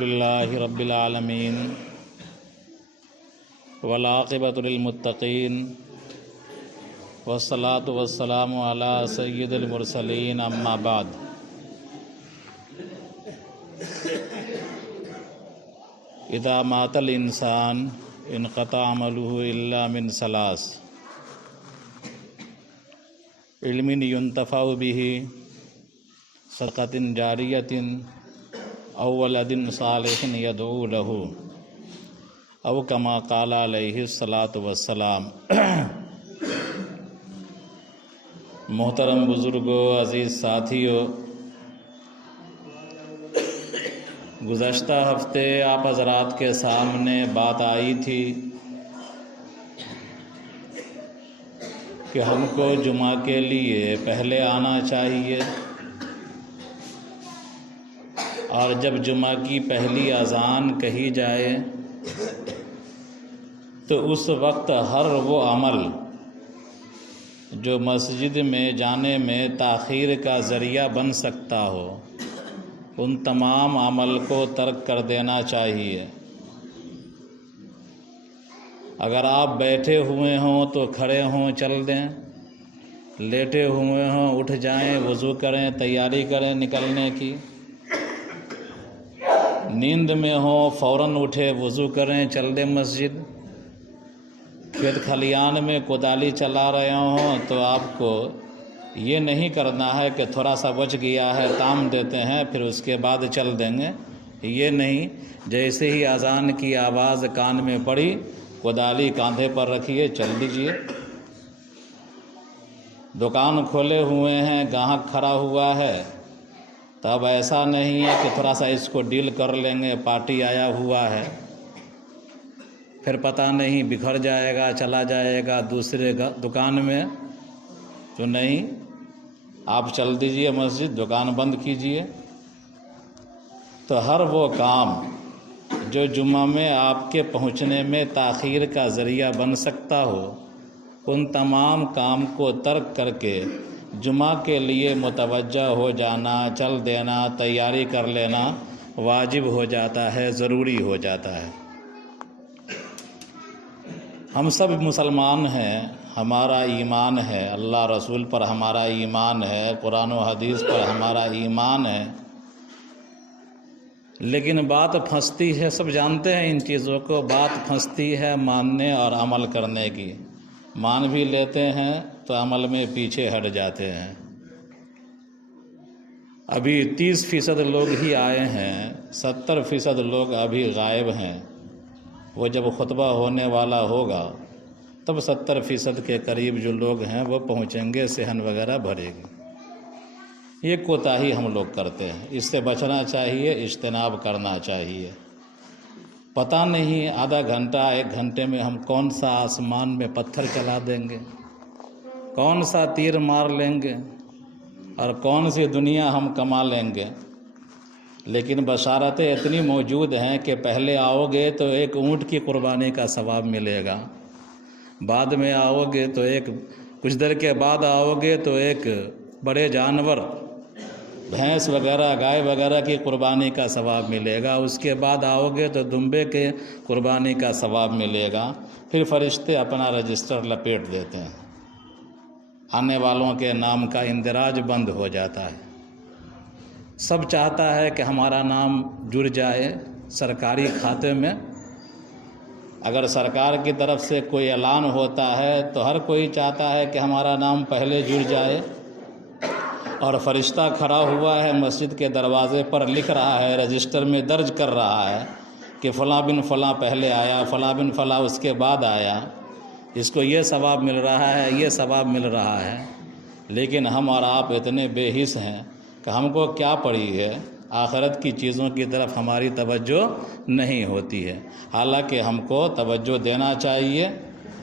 للہ رب العالمین والعاقبۃ للمتقین والصلاۃ والسلام علی سید المرسلین اما بعد۔ اذا مات الانسان انقطع عمله الا من ثلاث: علم ينتفع به، صدقۃ جاریۃ، او ولد صالح یدعو له، او کما قال علیہ الصلاۃ والسلام۔ محترم بزرگوں، عزیز ساتھیوں، گزشتہ ہفتے آپ حضرات کے سامنے بات آئی تھی کہ ہم کو جمعہ کے لیے پہلے آنا چاہیے، اور جب جمعہ کی پہلی اذان کہی جائے تو اس وقت ہر وہ عمل جو مسجد میں جانے میں تاخیر کا ذریعہ بن سکتا ہو، ان تمام عمل کو ترک کر دینا چاہیے۔ اگر آپ بیٹھے ہوئے ہوں تو کھڑے ہوں چل دیں، لیٹے ہوئے ہوں اٹھ جائیں، وضو کریں، تیاری کریں نکلنے کی، نیند میں ہوں فوراً اٹھے وضو کریں چل دیں مسجد، کھیت کھلیان میں کدالی چلا رہے ہوں تو آپ کو یہ نہیں کرنا ہے کہ تھوڑا سا بچ گیا ہے تام دیتے ہیں پھر اس کے بعد چل دیں گے، یہ نہیں۔ جیسے ہی اذان کی آواز کان میں پڑی، کدالی کاندھے پر رکھیے چل دیجئے۔ دکان کھولے ہوئے ہیں، گاہک کھڑا ہوا ہے، تب ایسا نہیں ہے کہ تھوڑا سا اس کو ڈیل کر لیں گے، پارٹی آیا ہوا ہے، پھر پتہ نہیں بکھر جائے گا، چلا جائے گا دوسرے دکان میں، تو نہیں، آپ چل دیجئے مسجد، دکان بند کیجئے۔ تو ہر وہ کام جو جمعہ میں آپ کے پہنچنے میں تاخیر کا ذریعہ بن سکتا ہو، ان تمام کام کو ترک کر کے جمعہ کے لیے متوجہ ہو جانا، چل دینا، تیاری کر لینا واجب ہو جاتا ہے، ضروری ہو جاتا ہے۔ ہم سب مسلمان ہیں، ہمارا ایمان ہے، اللہ رسول پر ہمارا ایمان ہے، قرآن و حدیث پر ہمارا ایمان ہے، لیکن بات پھنستی ہے، سب جانتے ہیں ان چیزوں کو، بات پھنستی ہے ماننے اور عمل کرنے کی۔ مان بھی لیتے ہیں تو عمل میں پیچھے ہٹ جاتے ہیں۔ ابھی 30% لوگ ہی آئے ہیں، 70% لوگ ابھی غائب ہیں۔ وہ جب خطبہ ہونے والا ہوگا تب 70% کے قریب جو لوگ ہیں وہ پہنچیں گے، صحن وغیرہ بھرے گی۔ یہ کوتاہی ہم لوگ کرتے ہیں، اس سے بچنا چاہیے، اجتناب کرنا چاہیے۔ پتہ نہیں آدھا گھنٹہ 1 گھنٹے میں ہم کون سا آسمان میں پتھر چلا دیں گے، کون سا تیر مار لیں گے، اور کون سی دنیا ہم کما لیں گے، لیکن بشارتیں اتنی موجود ہیں کہ پہلے آؤ گے تو ایک اونٹ کی قربانی کا ثواب ملے گا، بعد میں آؤ گے تو کچھ دیر کے بعد آؤ گے تو ایک بڑے جانور بھینس وغیرہ، گائے وغیرہ کی قربانی کا ثواب ملے گا، اس کے بعد آؤ گے تو دمبے کے قربانی کا ثواب ملے گا۔ پھر فرشتے اپنا رجسٹر لپیٹ دیتے ہیں، آنے والوں کے نام کا اندراج بند ہو جاتا ہے۔ سب چاہتا ہے کہ ہمارا نام جڑ جائے سرکاری کھاتے میں۔ اگر سرکار کی طرف سے کوئی اعلان ہوتا ہے تو ہر کوئی چاہتا ہے کہ ہمارا نام پہلے جڑ جائے، اور فرشتہ کھڑا ہوا ہے مسجد کے دروازے پر، لکھ رہا ہے، رجسٹر میں درج کر رہا ہے کہ فلاں بن فلاں پہلے آیا، فلاں بن فلاں اس کے بعد آیا، اس کو یہ ثواب مل رہا ہے، یہ ثواب مل رہا ہے۔ لیکن ہم اور آپ اتنے بے حس ہیں کہ ہم کو کیا پڑی ہے، آخرت کی چیزوں کی طرف ہماری توجہ نہیں ہوتی ہے، حالانکہ ہم کو توجہ دینا چاہیے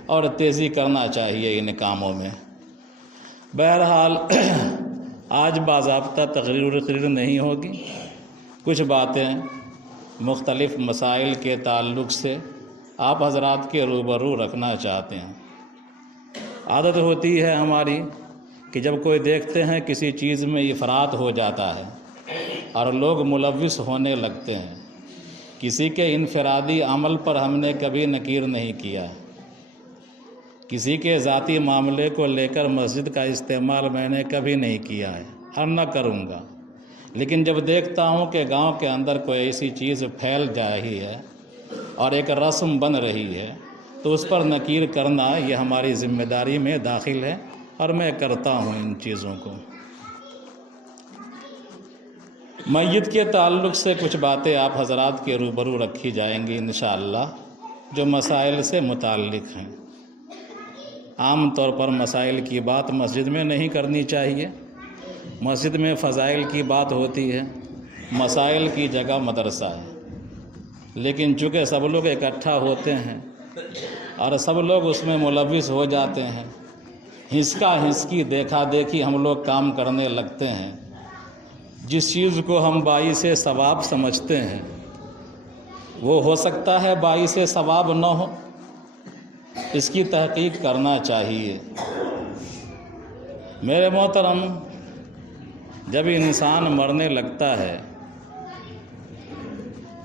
اور تیزی کرنا چاہیے ان کاموں میں۔ بہرحال آج باضابطہ تقریر نہیں ہوگی، کچھ باتیں مختلف مسائل کے تعلق سے آپ حضرات کے روبرو رکھنا چاہتے ہیں۔ عادت ہوتی ہے ہماری کہ جب کوئی دیکھتے ہیں کسی چیز میں افراط ہو جاتا ہے اور لوگ ملوث ہونے لگتے ہیں، کسی کے انفرادی عمل پر ہم نے کبھی نکیر نہیں کیا، کسی کے ذاتی معاملے کو لے کر مسجد کا استعمال میں نے کبھی نہیں کیا ہے اور نہ کروں گا، لیکن جب دیکھتا ہوں کہ گاؤں کے اندر کوئی ایسی چیز پھیل جا رہی ہے اور ایک رسم بن رہی ہے تو اس پر نکیر کرنا یہ ہماری ذمہ داری میں داخل ہے اور میں کرتا ہوں ان چیزوں کو۔ میت کے تعلق سے کچھ باتیں آپ حضرات کے روبرو رکھی جائیں گی انشاءاللہ، جو مسائل سے متعلق ہیں۔ عام طور پر مسائل کی بات مسجد میں نہیں کرنی چاہیے، مسجد میں فضائل کی بات ہوتی ہے، مسائل کی جگہ مدرسہ ہے، لیکن چونکہ سب لوگ اکٹھا ہوتے ہیں اور سب لوگ اس میں ملوث ہو جاتے ہیں، ہنسکا ہنسکی دیکھا دیکھی ہم لوگ کام کرنے لگتے ہیں، جس چیز کو ہم باعث ثواب سمجھتے ہیں وہ ہو سکتا ہے باعث ثواب نہ ہو، اس کی تحقیق کرنا چاہیے۔ میرے محترم، جب انسان مرنے لگتا ہے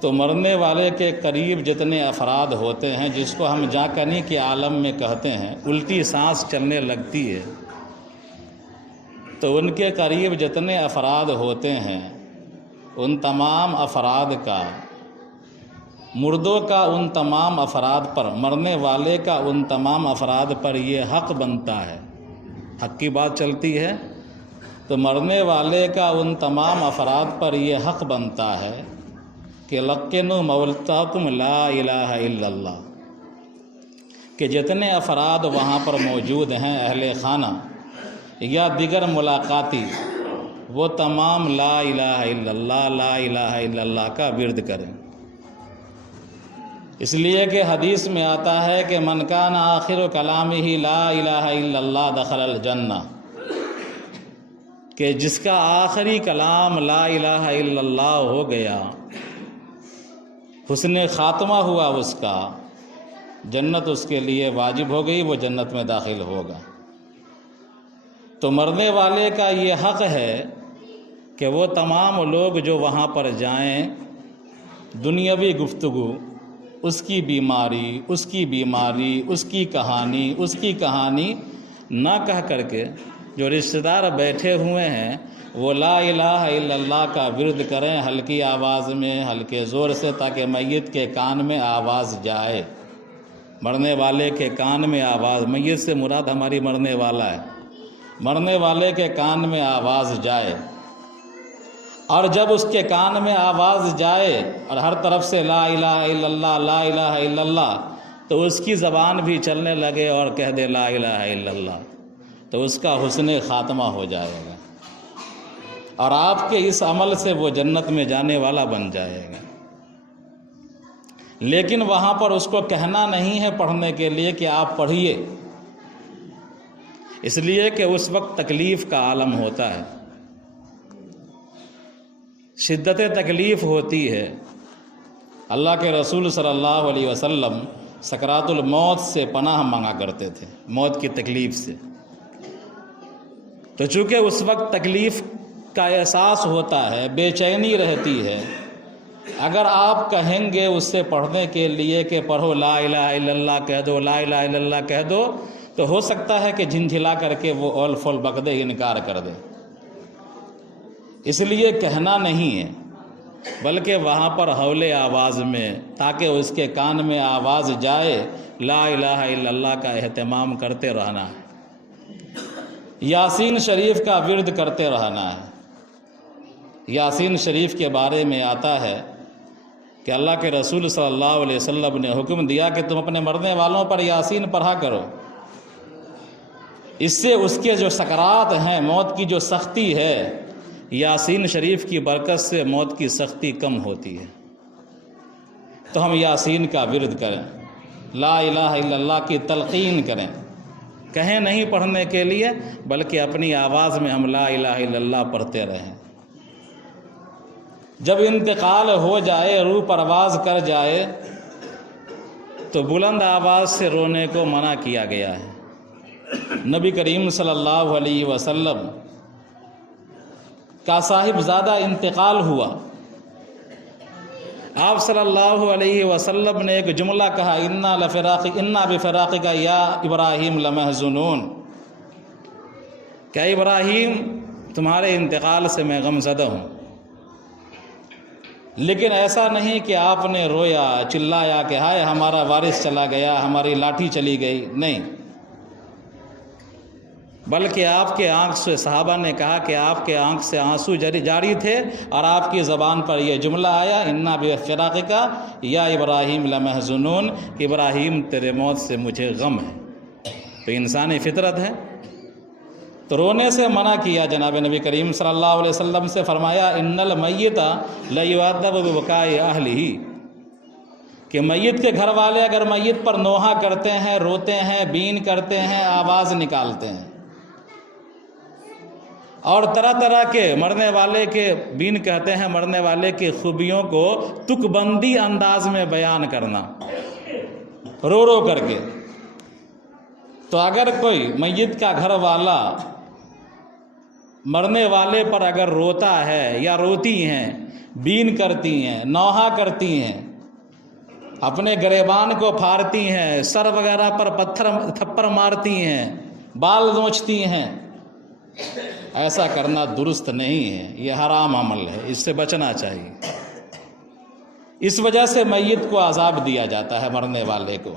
تو مرنے والے کے قریب جتنے افراد ہوتے ہیں، جس کو ہم جاکنی کے عالم میں کہتے ہیں، الٹی سانس چلنے لگتی ہے، تو ان کے قریب جتنے افراد ہوتے ہیں ان تمام افراد کا، مردوں کا ان تمام افراد پر، مرنے والے کا ان تمام افراد پر یہ حق بنتا ہے، حق کی بات چلتی ہے تو مرنے والے کا ان تمام افراد پر یہ حق بنتا ہے کہ لقنوا موتاکم لا الہ الا اللہ، کہ جتنے افراد وہاں پر موجود ہیں اہل خانہ یا دیگر ملاقاتی، وہ تمام لا الہ الا اللہ، لا الہ الا اللہ کا ورد کریں۔ اس لیے کہ حدیث میں آتا ہے کہ من کان آخر کلامہ لا الہ الا اللہ دخل الجنہ، کہ جس کا آخری کلام لا الہ الا اللہ ہو گیا، حسن خاتمہ ہوا اس کا، جنت اس کے لیے واجب ہو گئی، وہ جنت میں داخل ہوگا۔ تو مرنے والے کا یہ حق ہے کہ وہ تمام لوگ جو وہاں پر جائیں، دنیاوی گفتگو، اس کی بیماری، اس کی بیماری، اس کی کہانی نہ کہہ کر کے، جو رشتہ دار بیٹھے ہوئے ہیں وہ لا الہ الا اللہ کا ورد کریں، ہلکی آواز میں، ہلکے زور سے، تاکہ میت کے کان میں آواز جائے، مرنے والے کے کان میں آواز، میت سے مراد ہماری مرنے والا ہے، مرنے والے کے کان میں آواز جائے۔ اور جب اس کے کان میں آواز جائے اور ہر طرف سے لا الہ الا اللہ، لا الہ الا اللہ، تو اس کی زبان بھی چلنے لگے اور کہہ دے لا الہ الا اللہ، تو اس کا حسن خاتمہ ہو جائے گا اور آپ کے اس عمل سے وہ جنت میں جانے والا بن جائے گا۔ لیکن وہاں پر اس کو کہنا نہیں ہے پڑھنے کے لیے کہ آپ پڑھیے، اس لیے کہ اس وقت تکلیف کا عالم ہوتا ہے، شدت تکلیف ہوتی ہے۔ اللہ کے رسول صلی اللہ علیہ وسلم سکرات الموت سے پناہ مانگا کرتے تھے، موت کی تکلیف سے۔ تو چونکہ اس وقت تکلیف کا احساس ہوتا ہے، بے چینی رہتی ہے، اگر آپ کہیں گے اس سے پڑھنے کے لیے کہ پڑھو لا الہ الا اللہ کہہ دو، لا الہ الا اللہ کہہ دو، تو ہو سکتا ہے کہ جھنجھلا کر کے وہ اول فول بکدے انکار کر دے۔ اس لیے کہنا نہیں ہے، بلکہ وہاں پر ہولے آواز میں، تاکہ اس کے کان میں آواز جائے، لا الہ الا اللہ کا اہتمام کرتے رہنا ہے، یاسین شریف کا ورد کرتے رہنا ہے۔ یاسین شریف کے بارے میں آتا ہے کہ اللہ کے رسول صلی اللہ علیہ وسلم نے حکم دیا کہ تم اپنے مرنے والوں پر یاسین پڑھا کرو، اس سے اس کے جو سکرات ہیں، موت کی جو سختی ہے، یاسین شریف کی برکت سے موت کی سختی کم ہوتی ہے۔ تو ہم یاسین کا ورد کریں، لا الہ الا اللہ کی تلقین کریں، کہیں نہیں پڑھنے کے لیے، بلکہ اپنی آواز میں ہم لا الہ الا اللہ پڑھتے رہیں۔ جب انتقال ہو جائے، روح پرواز کر جائے، تو بلند آواز سے رونے کو منع کیا گیا ہے۔ نبی کریم صلی اللہ علیہ وسلم کا صاحبزادہ انتقال ہوا، آپ صلی اللہ علیہ وسلم نے ایک جملہ کہا، انا بفراقک یا ابراہیم لمحزونون، کہ ابراہیم تمہارے انتقال سے میں غم زدہ ہوں۔ لیکن ایسا نہیں کہ آپ نے رویا چلایا کہ ہائے ہمارا وارث چلا گیا، ہماری لاٹھی چلی گئی، نہیں، بلکہ آپ کے آنکھ سے، صحابہ نے کہا کہ آپ کے آنکھ سے آنسو جاری تھے اور آپ کی زبان پر یہ جملہ آیا، انا بفراقک یا ابراہیم لمحزونون، کہ ابراہیم تیرے موت سے مجھے غم ہے۔ تو انسانی فطرت ہے، تو رونے سے منع کیا جناب نبی کریم صلی اللہ علیہ وسلم سے، فرمایا ان المیت لیعذب ببکاء اہلہ، کہ میت کے گھر والے اگر میت پر نوحہ کرتے ہیں، روتے ہیں، بین کرتے ہیں، آواز نکالتے ہیں، اور طرح طرح کے مرنے والے کے بین کہتے ہیں مرنے والے کی خوبیوں کو تک بندی انداز میں بیان کرنا، رو رو کر کے، تو اگر کوئی میت کا گھر والا مرنے والے پر اگر روتا ہے یا روتی ہیں، بین کرتی ہیں، نوحہ کرتی ہیں، اپنے گریبان کو پھاڑتی ہیں، سر وغیرہ پر تھپڑ مارتی ہیں، بال نوچتی ہیں، ایسا کرنا درست نہیں ہے، یہ حرام عمل ہے، اس سے بچنا چاہیے۔ اس وجہ سے میت کو عذاب دیا جاتا ہے، مرنے والے کو۔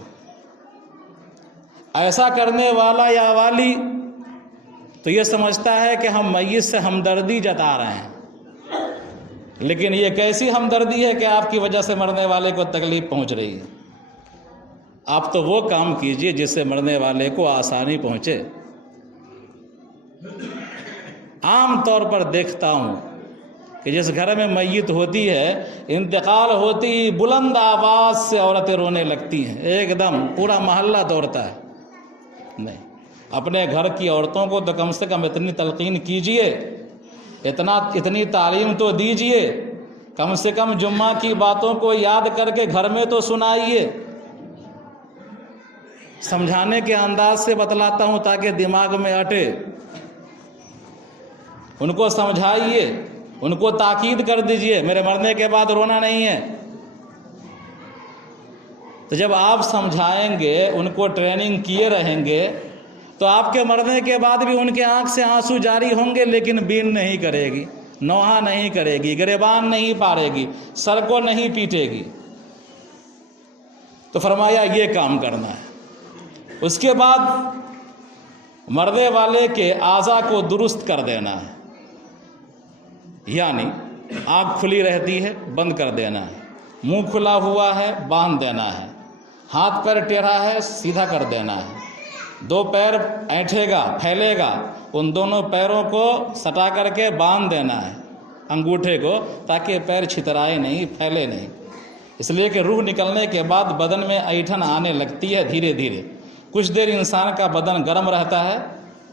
ایسا کرنے والا یا والی تو یہ سمجھتا ہے کہ ہم میت سے ہمدردی جتا رہے ہیں، لیکن یہ کیسی ہمدردی ہے کہ آپ کی وجہ سے مرنے والے کو تکلیف پہنچ رہی ہے۔ آپ تو وہ کام کیجئے جس سے مرنے والے کو آسانی پہنچے۔ عام طور پر دیکھتا ہوں کہ جس گھر میں میت ہوتی ہے، انتقال ہوتی ہی بلند آواز سے عورتیں رونے لگتی ہیں، ایک دم پورا محلہ دوڑتا ہے۔ نہیں، اپنے گھر کی عورتوں کو تو کم سے کم اتنی تلقین کیجئے، اتنی تعلیم تو دیجئے، کم سے کم جمعہ کی باتوں کو یاد کر کے گھر میں تو سنائیے۔ سمجھانے کے انداز سے بتلاتا ہوں تاکہ دماغ میں اٹے، ان کو سمجھائیے، ان کو تاکید کر دیجئے میرے مرنے کے بعد رونا نہیں ہے۔ تو جب آپ سمجھائیں گے، ان کو ٹریننگ کیے رہیں گے، تو آپ کے مرنے کے بعد بھی ان کے آنکھ سے آنسو جاری ہوں گے، لیکن بین نہیں کرے گی، نوحہ نہیں کرے گی، گریبان نہیں پھاڑے گی، سر کو نہیں پیٹے گی۔ تو فرمایا یہ کام کرنا ہے۔ اس کے بعد مرنے والے کے اعضاء کو درست کر دینا ہے، یعنی آنکھ کھلی رہتی ہے، بند کر دینا ہے، منہ کھلا ہوا ہے، باندھ دینا ہے، ہاتھ پیر ٹیڑھا ہے، سیدھا کر دینا ہے، دو پیر اینٹھے گا، پھیلے گا، ان دونوں پیروں کو سٹا کر کے باندھ دینا ہے انگوٹھے کو، تاکہ پیر چھترائے نہیں، پھیلے نہیں۔ اس لیے کہ روح نکلنے کے بعد بدن میں ایٹھن آنے لگتی ہے دھیرے دھیرے، کچھ دیر انسان کا بدن گرم رہتا ہے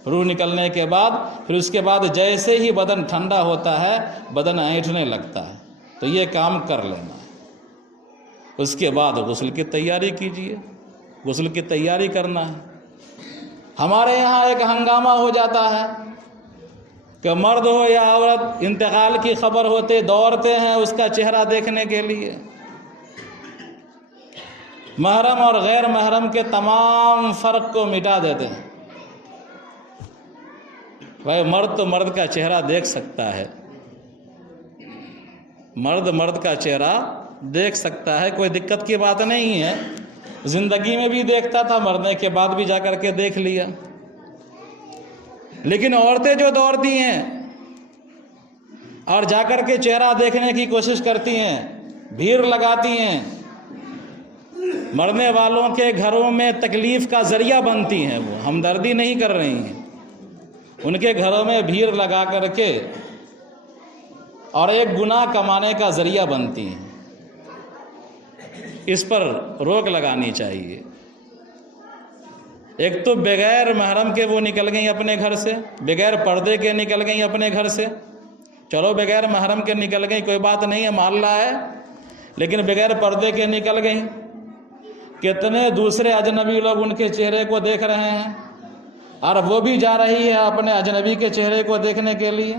روح نکلنے کے بعد، پھر اس کے بعد جیسے ہی بدن ٹھنڈا ہوتا ہے بدن اینٹھنے لگتا ہے، تو یہ کام کر لینا ہے۔ اس کے بعد غسل کی تیاری کیجیے، غسل کی تیاری کرنا ہے۔ ہمارے یہاں ایک ہنگامہ ہو جاتا ہے کہ مرد ہو یا عورت، انتقال کی خبر ہوتے دوڑتے ہیں اس کا چہرہ دیکھنے کے لیے، محرم اور غیر محرم کے تمام فرق کو مٹا دیتے ہیں۔ بھائی مرد تو مرد کا چہرہ دیکھ سکتا ہے، مرد مرد کا چہرہ دیکھ سکتا ہے، کوئی دقت کی بات نہیں ہے، زندگی میں بھی دیکھتا تھا، مرنے کے بعد بھی جا کر کے دیکھ لیا۔ لیکن عورتیں جو دوڑتی ہیں اور جا کر کے چہرہ دیکھنے کی کوشش کرتی ہیں، بھیڑ لگاتی ہیں، مرنے والوں کے گھروں میں تکلیف کا ذریعہ بنتی ہیں، وہ ہمدردی نہیں کر رہی ہیں، ان کے گھروں میں بھیڑ لگا کر کے اور ایک گناہ کمانے کا ذریعہ بنتی ہیں۔ اس پر روک لگانی چاہیے۔ ایک تو بغیر محرم کے وہ نکل گئیں اپنے گھر سے، بغیر پردے کے نکل گئیں اپنے گھر سے، چلو بغیر محرم کے نکل گئیں کوئی بات نہیں ہے، محلہ ہے، لیکن بغیر پردے کے نکل گئیں، کتنے دوسرے اجنبی لوگ ان کے چہرے کو دیکھ رہے ہیں، اور وہ بھی جا رہی ہے اپنے اجنبی کے چہرے کو دیکھنے کے لیے۔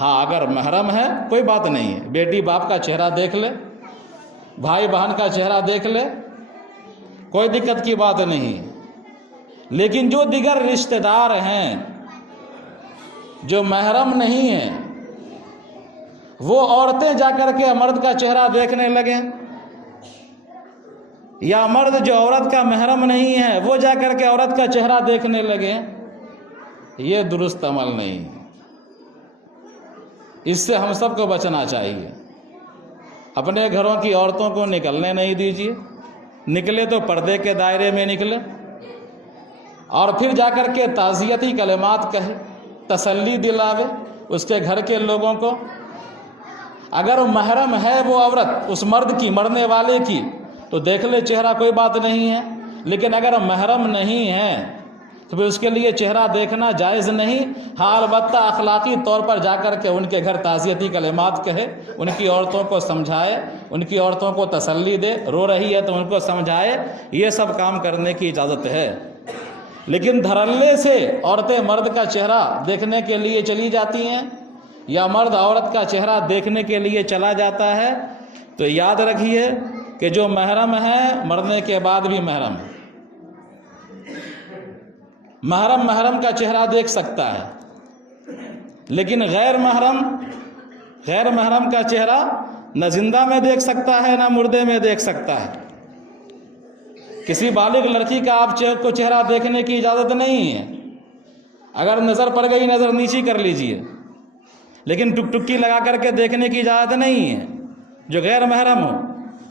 ہاں اگر محرم ہے کوئی بات نہیں ہے، بیٹی باپ کا چہرہ دیکھ لے، بھائی بہن کا چہرہ دیکھ لے، کوئی دقت کی بات نہیں۔ لیکن جو دیگر رشتہ دار ہیں جو محرم نہیں ہیں، وہ عورتیں جا کر کے مرد کا چہرہ دیکھنے لگیں، یا مرد جو عورت کا محرم نہیں ہے وہ جا کر کے عورت کا چہرہ دیکھنے لگے، یہ درست عمل نہیں۔ اس سے ہم سب کو بچنا چاہیے۔ اپنے گھروں کی عورتوں کو نکلنے نہیں دیجیے، نکلے تو پردے کے دائرے میں نکلے، اور پھر جا کر کے تعزیتی کلمات کہے، تسلی دلاوے اس کے گھر کے لوگوں کو۔ اگر محرم ہے وہ عورت اس مرد کی، مرنے والے کی، تو دیکھ لے چہرہ، کوئی بات نہیں ہے۔ لیکن اگر محرم نہیں ہے تو پھر اس کے لیے چہرہ دیکھنا جائز نہیں۔ ہاں البتہ اخلاقی طور پر جا کر کے ان کے گھر تعزیتی کلمات کہے، ان کی عورتوں کو سمجھائے، ان کی عورتوں کو تسلی دے، رو رہی ہے تو ان کو سمجھائے، یہ سب کام کرنے کی اجازت ہے۔ لیکن دھڑلے سے عورتیں مرد کا چہرہ دیکھنے کے لیے چلی جاتی ہیں، یا مرد عورت کا چہرہ دیکھنے کے لیے چلا جاتا ہے، تو یاد رکھیے کہ جو محرم ہے مرنے کے بعد بھی محرم ہے۔ محرم کا چہرہ دیکھ سکتا ہے، لیکن غیر محرم کا چہرہ نہ زندہ میں دیکھ سکتا ہے نہ مردے میں دیکھ سکتا ہے۔ کسی بالغ لڑکی کا آپ کو چہرہ دیکھنے کی اجازت نہیں ہے۔ اگر نظر پڑ گئی نظر نیچی کر لیجئے، لیکن ٹکٹکی لگا کر کے دیکھنے کی اجازت نہیں ہے جو غیر محرم ہو۔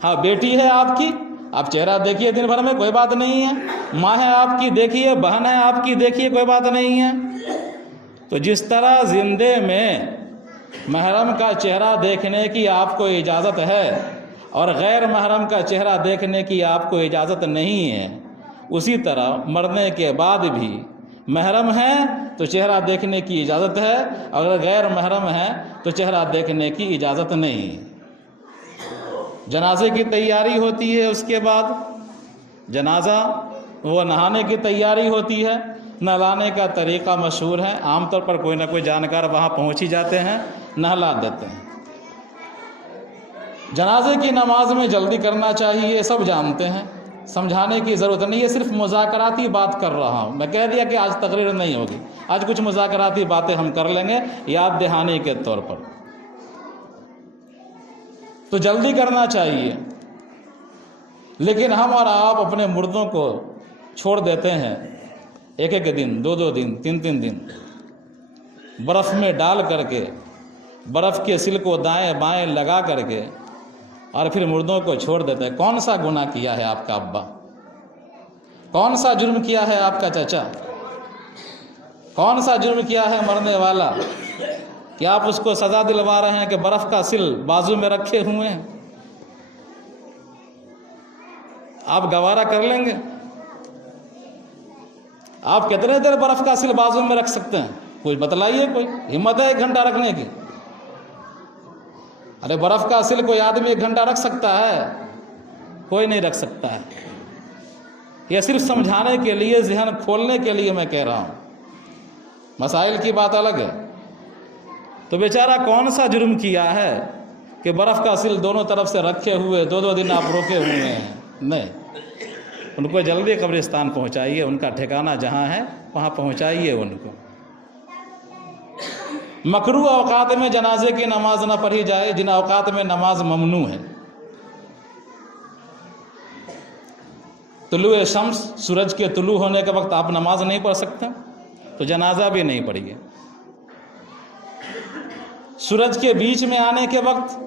ہاں بیٹی ہے آپ کی، آپ چہرہ دیکھیے دن بھر میں، کوئی بات نہیں ہے۔ ماں ہے آپ کی، دیکھیے، بہن ہے آپ کی، دیکھیے، کوئی بات نہیں ہے۔ تو جس طرح زندے میں محرم کا چہرہ دیکھنے کی آپ کو اجازت ہے اور غیر محرم کا چہرہ دیکھنے کی آپ کو اجازت نہیں ہے، اسی طرح مرنے کے بعد بھی محرم ہے تو چہرہ دیکھنے کی اجازت ہے، اگر غیر محرم ہے تو چہرہ دیکھنے کی اجازت نہیں۔ جنازے کی تیاری ہوتی ہے، اس کے بعد جنازہ وہ نہانے کی تیاری ہوتی ہے۔ نہلانے کا طریقہ مشہور ہے، عام طور پر کوئی نہ کوئی جانکار وہاں پہنچ ہی جاتے ہیں، نہلا دیتے ہیں۔ جنازے کی نماز میں جلدی کرنا چاہیے، یہ سب جانتے ہیں، سمجھانے کی ضرورت نہیں ہے۔ صرف مذاکراتی بات کر رہا ہوں، میں کہہ دیا کہ آج تقریر نہیں ہوگی، آج کچھ مذاکراتی باتیں ہم کر لیں گے یاد دہانی کے طور پر۔ تو جلدی کرنا چاہیے، لیکن ہم اور آپ اپنے مردوں کو چھوڑ دیتے ہیں ایک ایک دن، دو دو دن، تین تین دن برف میں ڈال کر کے، برف کے سل کو دائیں بائیں لگا کر کے، اور پھر مردوں کو چھوڑ دیتے ہیں۔ کون سا گناہ کیا ہے آپ کا ابا؟ کون سا جرم کیا ہے آپ کا چچا؟ کون سا جرم کیا ہے مرنے والا کہ آپ اس کو سزا دلوا رہے ہیں کہ برف کا سل بازو میں رکھے ہوئے ہیں؟ آپ گوارا کر لیں گے؟ آپ کتنے دیر برف کا سل بازو میں رکھ سکتے ہیں؟ کچھ بتلائیے، کوئی ہمت ہے 1 گھنٹہ رکھنے کی؟ ارے برف کا سل کوئی آدمی 1 گھنٹہ رکھ سکتا ہے؟ کوئی نہیں رکھ سکتا ہے۔ یہ صرف سمجھانے کے لیے، ذہن کھولنے کے لیے میں کہہ رہا ہوں، مسائل کی بات الگ ہے۔ تو بیچارہ کون سا جرم کیا ہے کہ برف کا سل دونوں طرف سے رکھے ہوئے 2 دن آپ روکے ہوئے ہیں؟ نہیں، ان کو جلدی قبرستان پہنچائیے، ان کا ٹھکانہ جہاں ہے وہاں پہنچائیے ان کو۔ مکروہ اوقات میں جنازے کی نماز نہ پڑھی جائے، جن اوقات میں نماز ممنوع ہے۔ طلوع شمس، سورج کے طلوع ہونے کے وقت آپ نماز نہیں پڑھ سکتے، تو جنازہ بھی نہیں پڑھیے۔ سورج کے بیچ میں آنے کے وقت،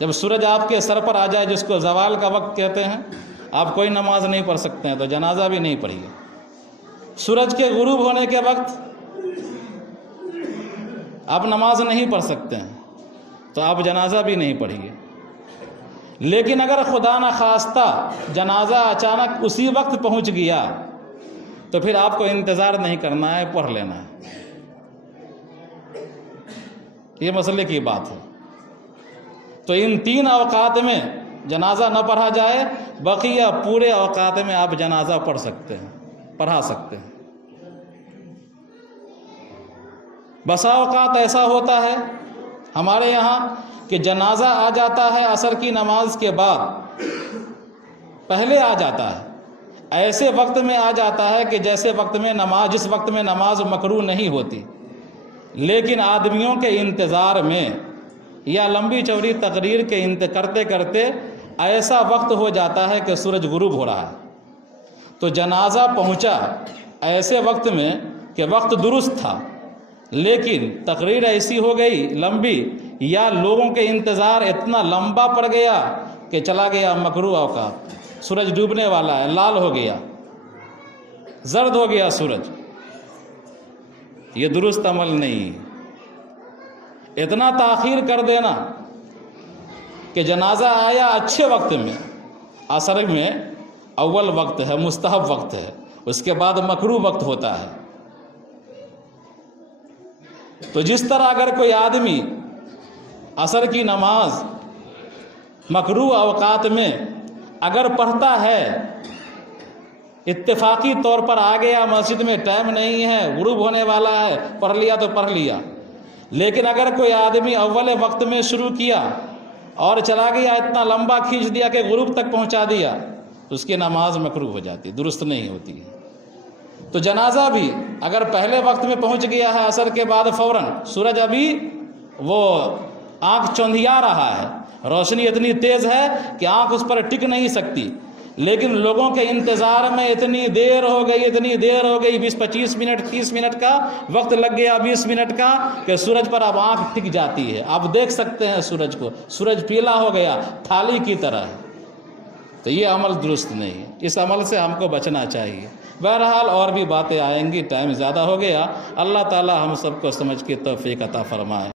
جب سورج آپ کے سر پر آ جائے، جس کو زوال کا وقت کہتے ہیں، آپ کوئی نماز نہیں پڑھ سکتے ہیں، تو جنازہ بھی نہیں پڑھیے۔ سورج کے غروب ہونے کے وقت آپ نماز نہیں پڑھ سکتے ہیں، تو آپ جنازہ بھی نہیں پڑھیے۔ لیکن اگر خدا نخواستہ جنازہ اچانک اسی وقت پہنچ گیا تو پھر آپ کو انتظار نہیں کرنا ہے، پڑھ لینا ہے۔ یہ مسئلے کی بات ہے۔ تو ان 3 اوقات میں جنازہ نہ پڑھا جائے، بقیہ پورے اوقات میں آپ جنازہ پڑھا سکتے ہیں۔ بسا اوقات ایسا ہوتا ہے ہمارے یہاں کہ جنازہ آ جاتا ہے عصر کی نماز کے بعد، پہلے آ جاتا ہے، ایسے وقت میں آ جاتا ہے کہ جس وقت میں نماز مکروہ نہیں ہوتی، لیکن آدمیوں کے انتظار میں یا لمبی چوڑی تقریر کے کرتے کرتے ایسا وقت ہو جاتا ہے کہ سورج غروب ہو رہا ہے، تو جنازہ پہنچا ایسے وقت میں کہ وقت درست تھا، لیکن تقریر ایسی ہو گئی لمبی یا لوگوں کے انتظار اتنا لمبا پڑ گیا کہ چلا گیا مکروہ اوقات، سورج ڈوبنے والا ہے، لال ہو گیا، زرد ہو گیا سورج، یہ درست عمل نہیں۔ اتنا تاخیر کر دینا کہ جنازہ آیا اچھے وقت میں، عصر میں اول وقت ہے، مستحب وقت ہے، اس کے بعد مکروہ وقت ہوتا ہے۔ تو جس طرح اگر کوئی آدمی عصر کی نماز مکروہ اوقات میں اگر پڑھتا ہے، اتفاقی طور پر آ گیا مسجد میں، ٹائم نہیں ہے، غروب ہونے والا ہے، پڑھ لیا تو پڑھ لیا، لیکن اگر کوئی آدمی اول وقت میں شروع کیا اور چلا گیا اتنا لمبا کھینچ دیا کہ غروب تک پہنچا دیا، اس کی نماز مکروہ ہو جاتی، درست نہیں ہوتی۔ تو جنازہ بھی اگر پہلے وقت میں پہنچ گیا ہے عصر کے بعد فوراً، سورج ابھی وہ آنکھ چوندھیا رہا ہے، روشنی اتنی تیز ہے کہ آنکھ اس پر ٹک نہیں سکتی، لیکن لوگوں کے انتظار میں اتنی دیر ہو گئی 20-25 منٹ 30 منٹ کا وقت لگ گیا، 20 منٹ کا، کہ سورج پر اب آنکھ ٹک جاتی ہے، آپ دیکھ سکتے ہیں سورج کو، سورج پیلا ہو گیا، تھالی کی طرح ہے۔ تو یہ عمل درست نہیں ہے، اس عمل سے ہم کو بچنا چاہیے۔ بہرحال اور بھی باتیں آئیں گی، ٹائم زیادہ ہو گیا، اللہ تعالی ہم سب کو سمجھ کے توفیق عطا فرمائے۔